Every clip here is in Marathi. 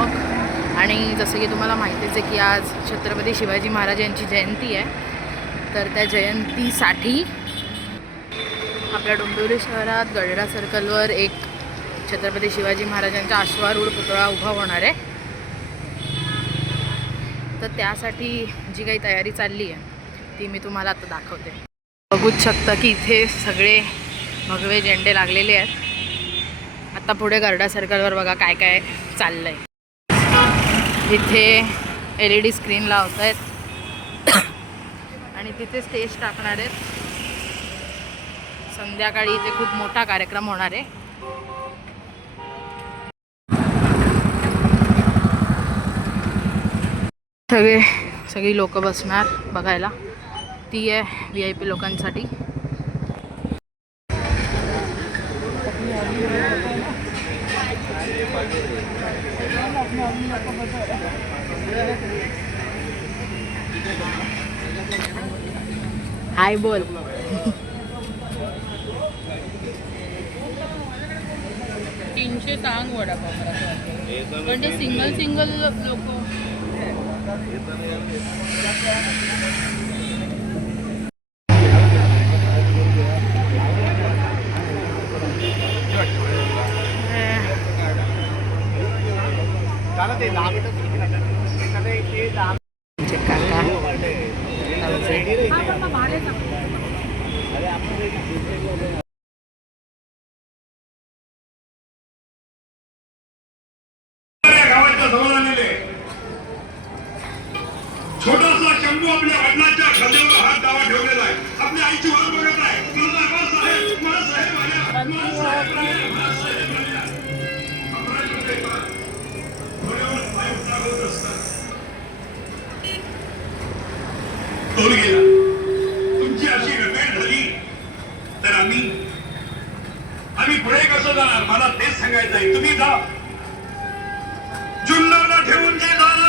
ब्लॉग। आणि जसं की तुम्हाला माहितीच आहे की आज छत्रपती शिवाजी महाराज यांची जयंती आहे, तर त्या जयंतीसाठी आपल्या डोंबिवली शहरात गडेरा सर्कलवर एक छत्रपती शिवाजी महाराजांचा अश्वारूढ पुतळा उभा होणार आहे। तर त्यासाठी जी काही तयारी चालली आहे ती मी तुम्हाला आता दाखवते। बघूच शकता की इथे सगळे भगवे झेंडे लागलेले आहेत। आता पुढे गरडा सर्कलवर बघा काय काय चाललंय। इथे LED स्क्रीन लावत आहेत आणि तिथे स्टेज टाकणार आहेत। संध्याकाळी इथे खूप मोठा कार्यक्रम होणार आहे। सगळी लोक बसणार बघायला। ती आहे VIP लोकांसाठी। हाय बोल। तीनशे सांग वडापाव पण ते सिंगल लोक छोटासा शंभू आपल्या वडिलांच्या खांद्यावर हात दावा ठेवलेला आहे। आपल्या आईची वाट बघत आहे। तुमची अशी रपेट झाली तर आम्ही पुढे कसं जाणार? मला तेच सांगायचं आहे। तुम्ही जा, जुन्नरला ठेवून जे झालं,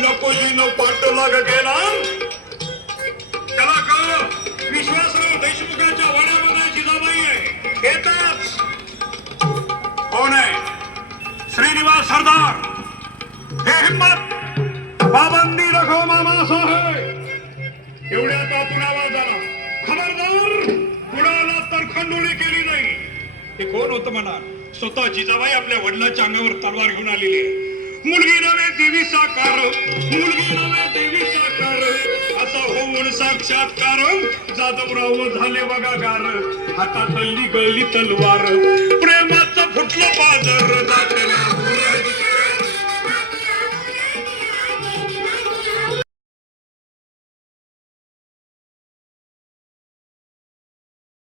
लकोजीनं पाठ लाग गेला। त्याला कळ विश्वासराव देशमुखांच्या वाड्यामध्ये जिजाबाई आहे। येताच कोण आहे? श्रीनिवास सरदार। हे हिम्मत पाबंदी रखो मामा साहेब। एवढ्यात आपण आवाज आला, खबरदार कुणाला तर खंडोळी केली नाही। हे कोण होतं म्हणा? स्वतः जिजाबाई आपल्या वडिलांच्या अंगावर तलवार घेऊन आलेली आहे। मुलगी नव्हे देवी साकार, मुलगी नव्हे देवी साकार, असा होऊन साक्षात्कार जाधवराव झाले बघा गार। हातात हल्ली गळली तलवार, प्रेमाचं फुटलं पाजर।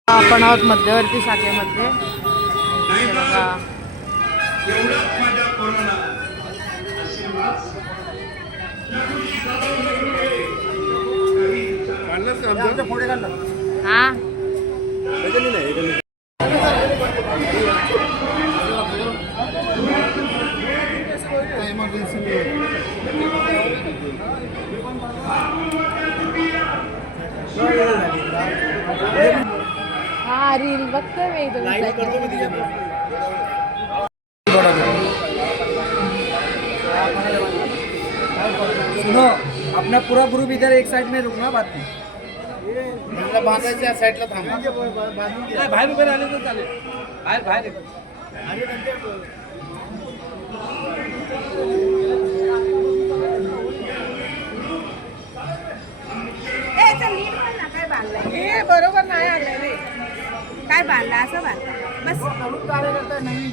आपण आहोत मध्यवर्ती शाखेमध्ये। बघा एवढंच माझ्या कोरोना हा हा रील बघतोय मी। सुनो, अपना पूरा ग्रुप इधर एक साइड में रुकना। बात मतलब बांधायच्या साईडला थांबा। बाहेर उभे राहिले तर चालेल। बाहेर हे बरोबर नाही आलं रे। काय बांधला असं बांधला बस कार्यकर्ता नवीन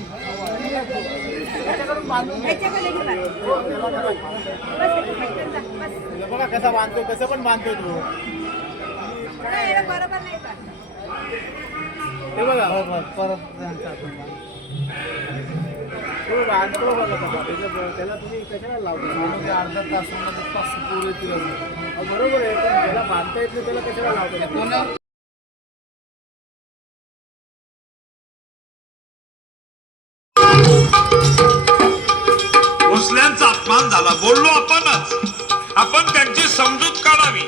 ह्याच्याकडे घे बस बघा कसा बांधतो, कसं पण बांधतो तू। बरोबर नाही का? हे बघा परत बांधतो बघा। त्याला तुम्ही कशाला लावतो? अर्धा तास पुरे बरोबर आहे, पण त्याला बांधता येत नाही त्याला कशाला लावतो? भोसल्यांचा अपमान झाला, बोललो आपणच। आपण त्यांची समजूत काढावी।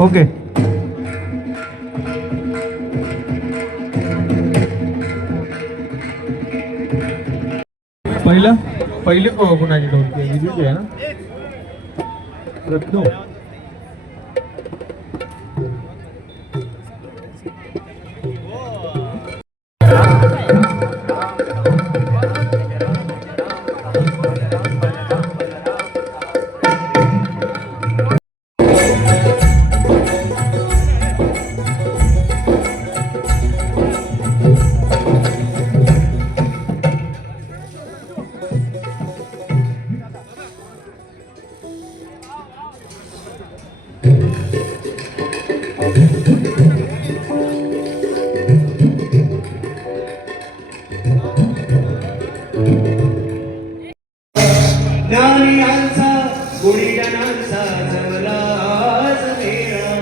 ओके. पहिली कुणाची ढोलकी आहे? विजूची आहे ना? रत्नो. ज्ञानियांचा गुणीजनांचा जमला आज मेळा,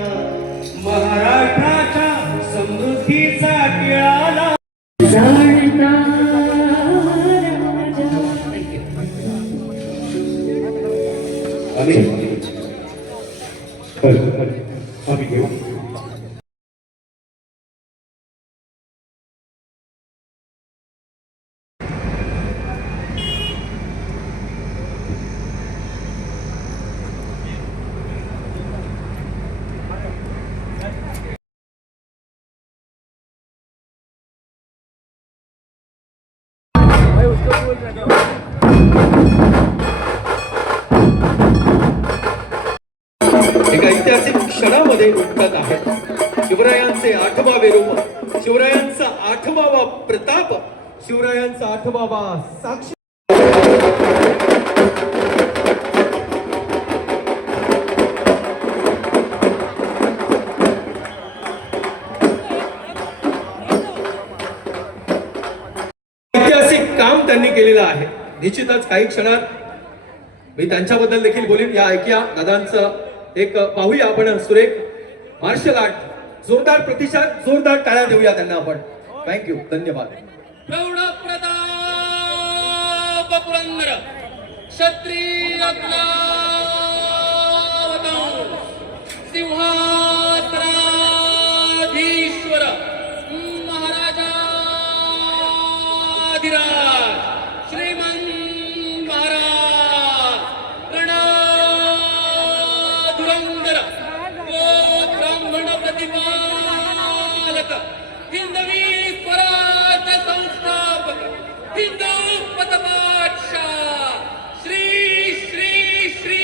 महाराष्ट्राच्या समृद्धीचा केळाला आम्ही घेऊ. एका ऐतिहासिक क्षणामध्ये उठत आहे शिवरायांचे 8वे रूप, शिवरायांचा 8वा प्रताप, शिवरायांचा 8वा साक्षी. ऐतिहासिक काम त्यांनी केलेलं आहे. निश्चितच काही क्षणात मी त्यांच्याबद्दल देखील बोलीन. या ऐकिया दादांचं एक पाहूया आपण सुरेख मार्शल आर्ट. जोरदार प्रतिसाद, जोरदार टाळ्या देऊया त्यांना आपण. थँक्यू, धन्यवाद. प्रौढ प्रताप पुरंदर क्षत्रिय सिंहासनाधीश्वर महाराजाधिराज श्रीमंत महाराज रणधुरंदर ब्राह्मण प्रतिपालक हिंदवी स्वराज्य संस्थापक हिंदू पथपाठशाह श्री श्री श्री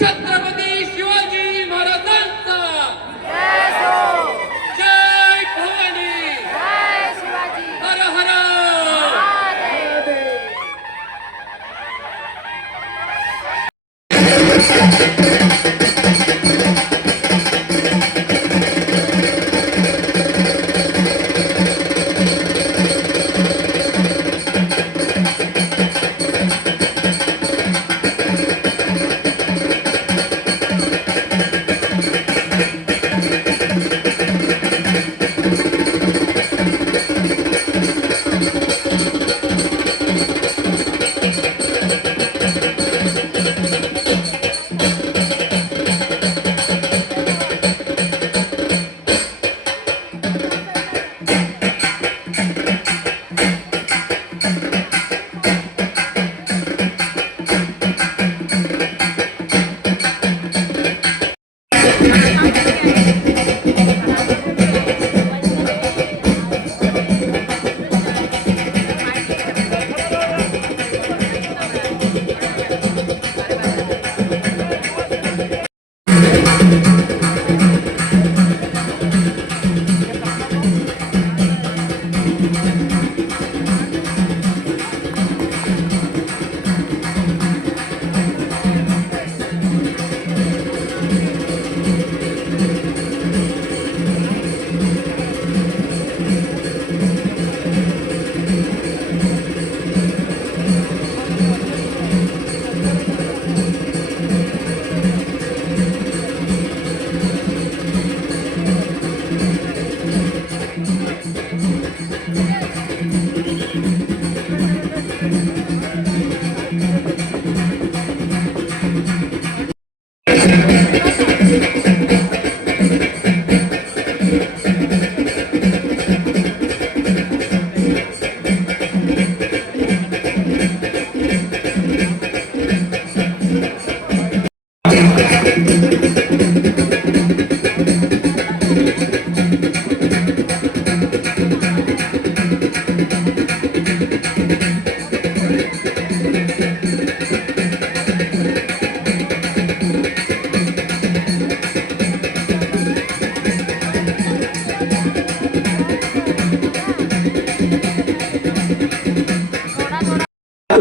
छत्रपती शिवाजी महाराजांचा जय भवानी, हर हर.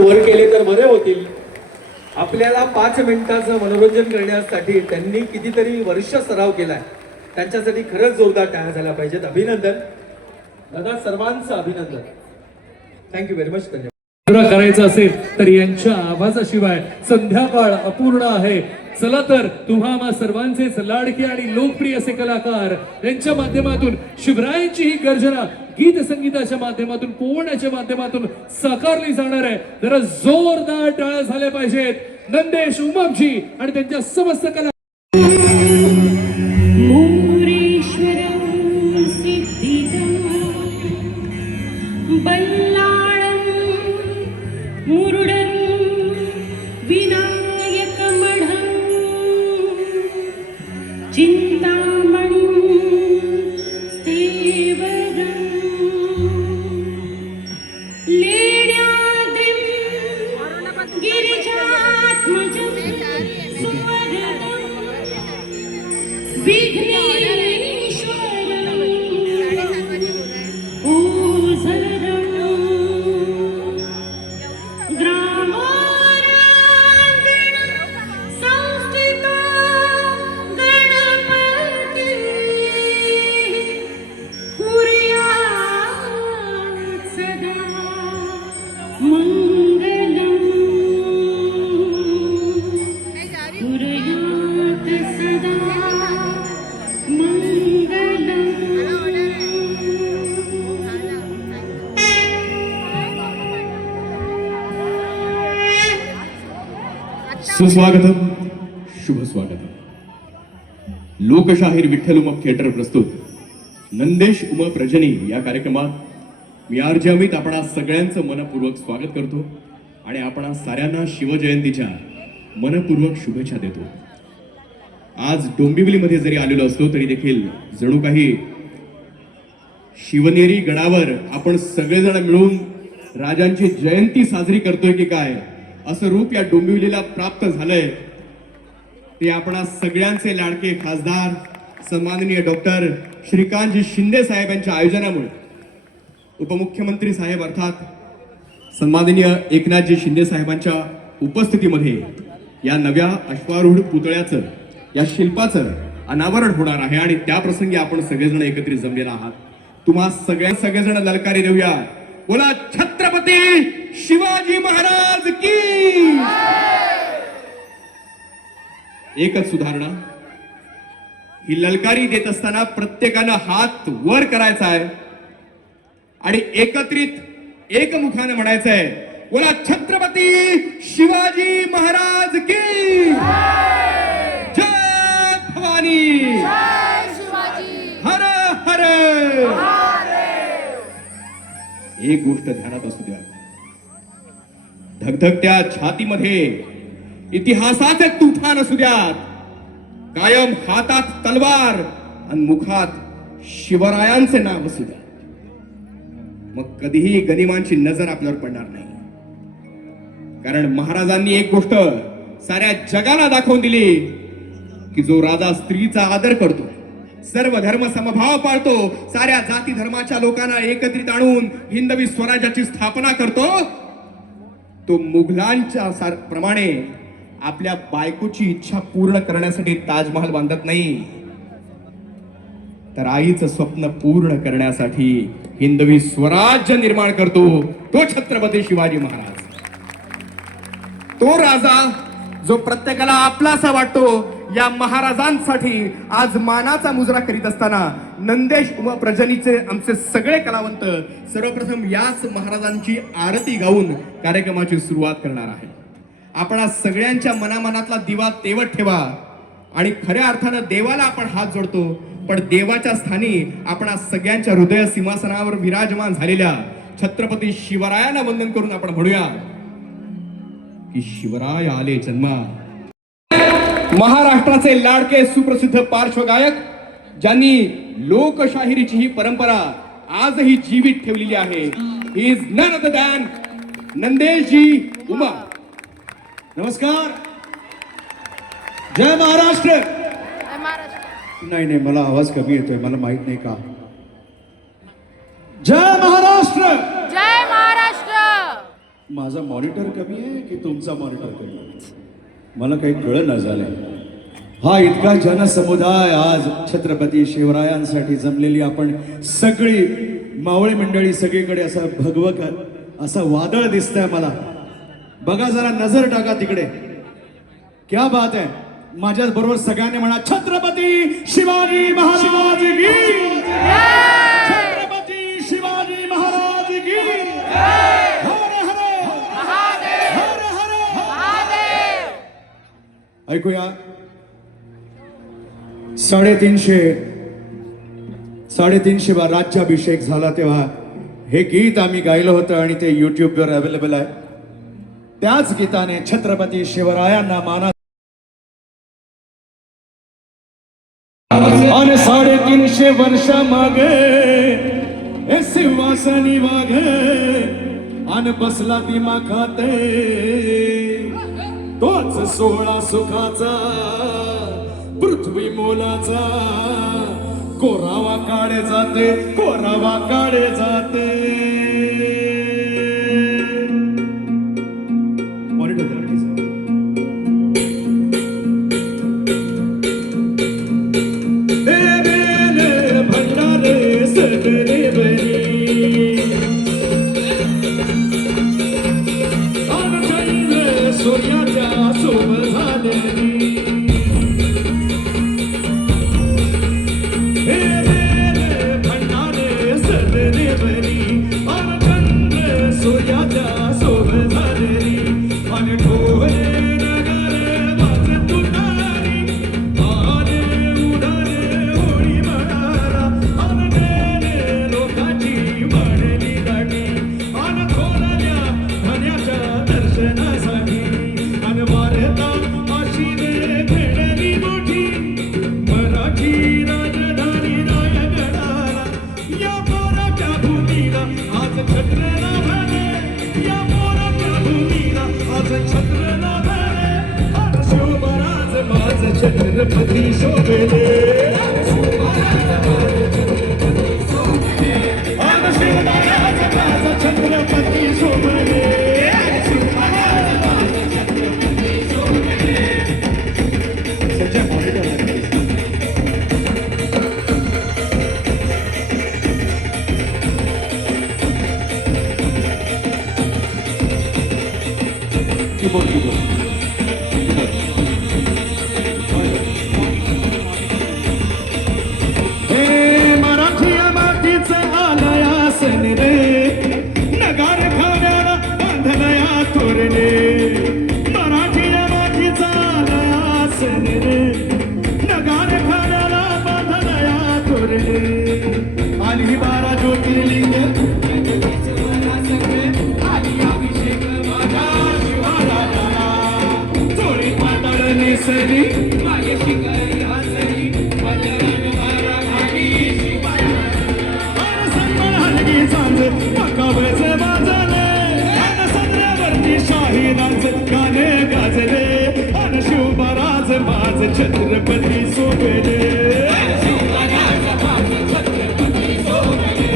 वर केले तर बरे होतील. आपल्याला 5 मिनिटाचं मनोरंजन करण्यासाठी त्यांनी कितीतरी वर्ष सराव केलाय. त्यांच्यासाठी खरंच जोरदार टाळ्या झाल्या पाहिजेत. अभिनंदन दादा, सर्वांचं अभिनंदन. Thank you very much. धन्यवाद. साजरा करायचा असेल तर यांच्या आवाजाशिवाय संध्याकाळ अपूर्ण आहे. चला तर तुम्हा आम्हा सर्वांचेच लाडके आणि लोकप्रिय असे कलाकार यांच्या माध्यमातून शिवरायांची ही गर्जना गीत संगीताच्या माध्यमातून, पोहण्याच्या माध्यमातून साकारली जाणार आहे. जरा जोरदार टाळ्या झाल्या पाहिजेत नंदेश उमापजी आणि त्यांच्या समस्त कला. सुस्वागतम, शुभ स्वागतम. लोकशाहीर विठ्ठल उमप थिएटर प्रस्तुत नंदेश उमप रजनी या कार्यक्रमात मी आरजे अमित आपणा सगळ्यांचं मनपूर्वक स्वागत करतो आणि आपणा साऱ्यांना शिवजयंतीच्या मनपूर्वक शुभेच्छा देतो. आज डोंबिवलीमध्ये जरी आलेलो असलो तरी देखील जणू काही शिवनेरी गडावर आपण सगळेजण मिळून राजांची जयंती साजरी करतोय की काय असं रूप या डोंबिवलीला प्राप्त झालंय. ते आपणा सगळ्यांचे लाडके खासदार सन्माननीय डॉक्टर श्रीकांतजी शिंदे साहेब यांच्या आयोजनामुळे, उपमुख्यमंत्री साहेब अर्थात सन्माननीय एकनाथजी शिंदे साहेबांच्या उपस्थितीमध्ये या नव्या अश्वारूढ पुतळ्याचं, या शिल्पाचं अनावरण होणार आहे आणि त्या प्रसंगी आपण सगळेजण एकत्रित जमलेला आहात. तुम्हा सगळेजण ललकारी देऊया. बोला छत्रपती शिवाजी महाराज की. एकच सुधारणा, ही ललकारी देत असताना प्रत्येकानं हात वर करायचा आहे आणि एकत्रित एकमुखाने म्हणायचं आहे, बोला छत्रपती शिवाजी महाराज की. जय भवानी, हर हर. एक गोष्ट ध्यानात असू द्या, धगधगत्या छातीमध्ये इतिहासाचे तुफान असू द्यात, कायम हातात तलवार आणि मुखात शिवरायांचे नाव असू द्या, मग कधीही गनिमांची नजर आपल्यावर पडणार नाही. कारण महाराजांनी एक गोष्ट साऱ्या जगाला दाखवून दिली की जो राजा स्त्रीचा आदर करतो, सर्व धर्म समभाव पाळतो, साऱ्या जाती धर्माच्या लोकांना एकत्रित आणून हिंदवी स्वराज्याची स्थापना करतो, तो मुघलांच्या प्रमाणे आपल्या बायकोची इच्छा पूर्ण करण्यासाठी ताजमहाल बांधत नाही, तर आईचं स्वप्न पूर्ण करण्यासाठी हिंदवी स्वराज्य निर्माण करतो. तो छत्रपती शिवाजी महाराज, तो राजा जो प्रत्येकाला आपलासा वाटतो. या महाराजांसाठी आज मानाचा मुजरा करीत असताना नंदेश उमप रजनीचे आमचे सगळे कलावंत सर्वप्रथम याच महाराजांची आरती गाऊन कार्यक्रमाची सुरुवात करणार आहे. आपण सगळ्यांच्या मनामनातला दिवा तेवत ठेवा आणि खऱ्या अर्थानं देवाला आपण हात जोडतो, पण देवाच्या स्थानी आपण सगळ्यांच्या हृदय सिंहासनावर विराजमान झालेल्या छत्रपती शिवरायांना वंदन करून आपण म्हणूया की शिवराय आले जन्मा. महाराष्ट्राचे लाडके सुप्रसिद्ध पार्श्वगायक, ज्यांनी लोकशाहीरीची ही परंपरा आजही जीवित ठेवलेली आहे, he is none other than नंदेशजी उमा. नमस्कार. जय महाराष्ट्र. नाही, मला आवाज कमी येतोय, मला माहित नाही का. जय महाराष्ट्र. जय महाराष्ट्र. माझा मॉनिटर कमी आहे की तुमचा मॉनिटर कमी आहे? मला काही कळलं झालंय. हा इतका जनसमुदाय आज छत्रपती शिवरायांसाठी जमलेली आपण सगळी मावळे मंडळी सगळीकडे असं भगवक असं वादळ दिसतंय मला. बघा जरा नजर टाका तिकडे. क्या बात आहे. माझ्या बरोबर सगळ्यांनी म्हणा छत्रपती शिवाजी महाराज की छत्रपती शिवाजी महाराज की हर हर हर हर. ऐकूया. 350 बार राज्याभिषेक झाला तेव्हा हे गीत आम्ही गायलं होतं आणि ते युट्यूबवर अवेलेबल आहे. त्याच गीताने छत्रपती शिवरायांना माना आणि 350 वर्ष मागे हे सिंहासनी वाघ आणि बसला दिमाखात तोच 16 सुखाचा पृथ्वी मोलाचा कोरावा काढे जाते कोरावा काढे जाते. सूर्याच्या सोबत झालेली भंडारे सदरे बरी आणि चंद्र सूर्याच्या सोबत झालेली आणि ठोरे नगरे वाच तुतारी आले उडाले होळी म्हणाला आणि गेले लोकांची वाढली दाटी आणि थोरल्या धन्याच्या दर्शनासाठी वारता आशिने भेटली मोठी मराठी राजधानी रायगडाला. या मोराच्या भूमीला आज छत्र लाभले या मोराच्या भूमीला आज छत्र लाभले आज शिवराज माझ छत्रपती शोभले आज शिवराज माझ छत्रपती शोभले. मराठीया मातीचं आलयासन रे नगार खाण्याला बांधलया तोरणे. मराठीया मातीचा आलयासन रे नगार खाण्याला बांधलया तोरणे. आली 12 ज्योतिर्लिंग आली अभिषेक माझ्या शिवरायाला. चोळी पाताळ नेसली मागे शिकारी हसली माझ्या पकावचे वाजले आणि सदऱ्यावरती शाहीरांचे गाणे गाजले आणि शिवराज माझ छत्रपती शोभले. शिवराज माझ छत्रपती शोभले.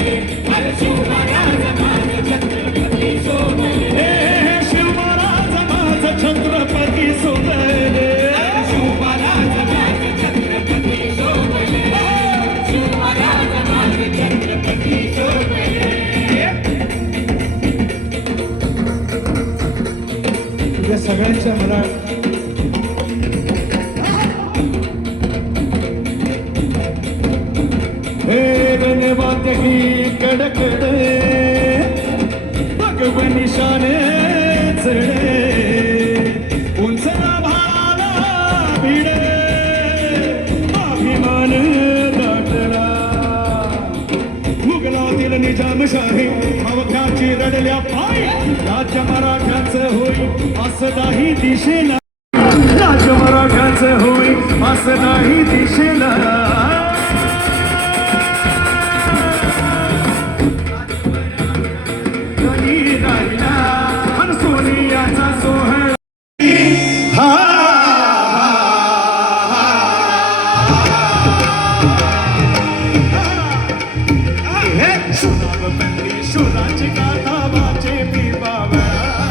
सगळ्यांच्या मला वाद्य ही कडकड भगवन निशाने चढे उंच भाला भिडे अभिमान दाटला. मुघलातील निजामशाही अवघ्याची रडल्या पायी राज्य मराठ्याचं होई असं नाही दिशेला. राज्य मराठ्याचं होई असं नाही दिशेला. सोनियाचा सोहळा शोधाची गाथा वाचे पिवावळा.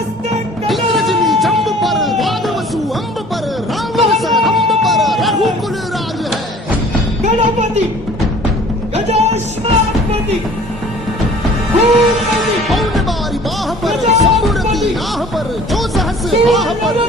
इंद्रजनी जंब पर वादवसु अंब पर रावण अंब पर रघुकुल राज है गणपति गजाश्वापति पौन बारी बाह पर संपूर्ति राह पर जो सहस राह पर